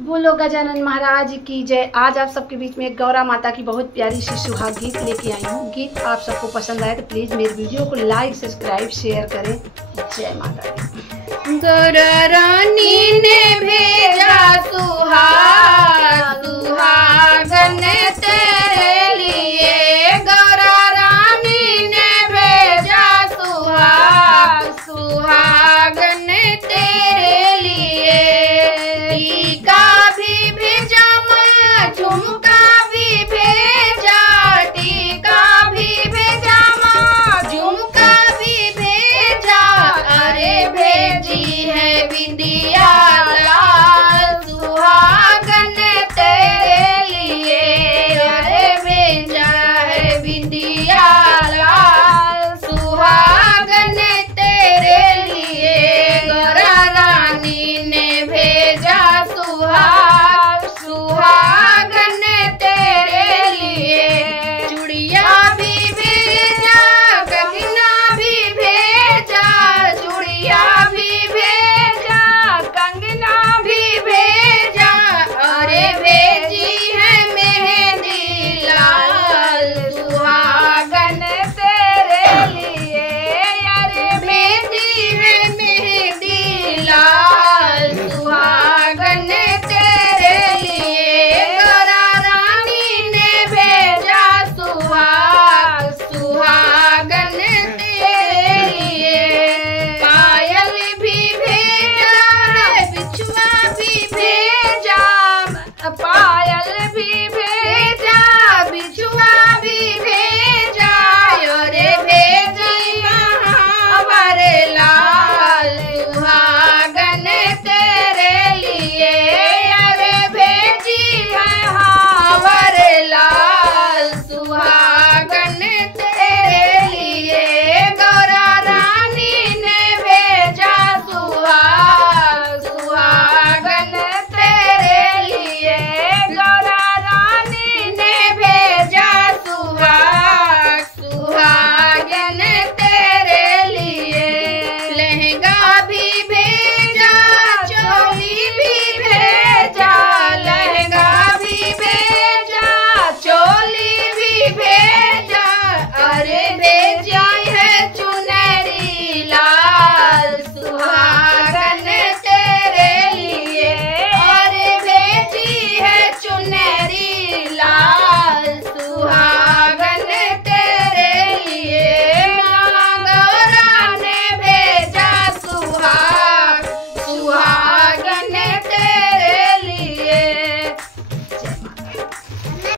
बोलो गजानन महाराज की जय। आज आप सबके बीच में एक गौरा माता की बहुत प्यारी सी सुहाग गीत लेके आई हूँ। गीत आप सबको पसंद आए तो प्लीज मेरे वीडियो को लाइक सब्सक्राइब शेयर करें। जय माता दी। गौरा रानी ने भेजा